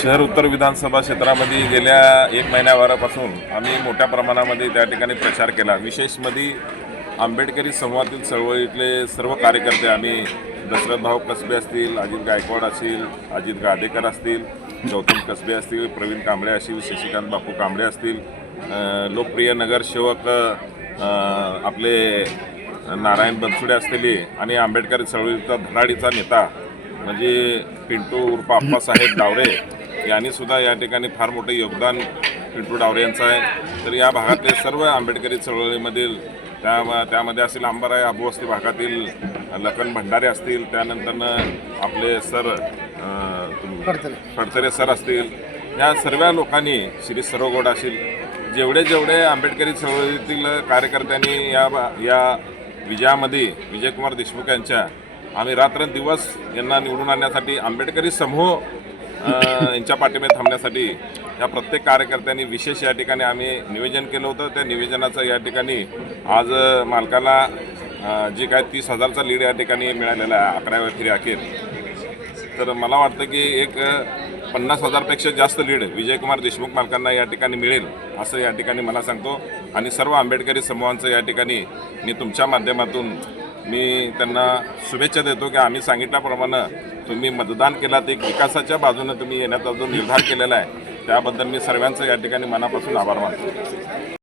शहर उत्तर विधानसभा क्षेत्रामध्ये गेल्या एक महिन्याभरापासून आम्ही मोठ्या प्रमाणामध्ये त्या ठिकाणी प्रचार केला विशेषमध्ये आंबेडकरी समूहातील चळवळीतले सर्व कार्यकर्ते आम्ही दशरथ भाऊ कसबे असतील अजित गायकवाड असतील अजित गादेकर असतील गौतम कसबे असतील प्रवीण कांबळे असतील शशिकांत बापू कांबळे असतील लोकप्रिय नगरसेवक आपले नारायण बनसुडे असलेले आणि आंबेडकरी चळवळीचा धडाडीचा नेता म्हणजे पिंटू उर्फ अप्पासाहेब डावरे यांनी सुद्धा या ठिकाणी फार मोठं योगदान पिंटू डावरे यांचं आहे तर या भागातले सर्व आंबेडकरी चळवळीमधील त्या त्यामध्ये असतील आंबराय आबू भागातील लखन भंडारे असतील त्यानंतरनं आपले सर फडतरे सर असतील या सर्व लोकांनी श्री सरोगोड असेल जेवढे जेवढे आंबेडकरी चळवळीतील कार्यकर्त्यांनी या या विजयामध्ये विजयकुमार देशमुख यांच्या आम्ही रात्रंदिवस यांना निवडून आणण्यासाठी आंबेडकरी समूह यांच्या पाठीमध्ये थांबण्यासाठी या प्रत्येक कार्यकर्त्यांनी विशेष या ठिकाणी आम्ही निवेदन केलं होतं त्या निवेदनाचं या ठिकाणी आज मालकाला जी काय तीस हजारचा लीड या ठिकाणी मिळालेला आहे अकराव्या फेरी अखेर तर मला वाटतं की एक पन्नास हजारपेक्षा जास्त लीड विजयकुमार देशमुख मालकांना या ठिकाणी मिळेल असं या ठिकाणी मला सांगतो आणि सर्व आंबेडकरी समूहांचं या ठिकाणी मी तुमच्या माध्यमातून मी त्यांना शुभेच्छा देतो की आम्ही सांगितल्याप्रमाणे तुम्ही मतदान केलात एक विकासाच्या बाजूने तुम्ही येण्याचा जो निर्धार केलेला आहे त्याबद्दल मी सर्वांचं या ठिकाणी मनापासून आभार मानतो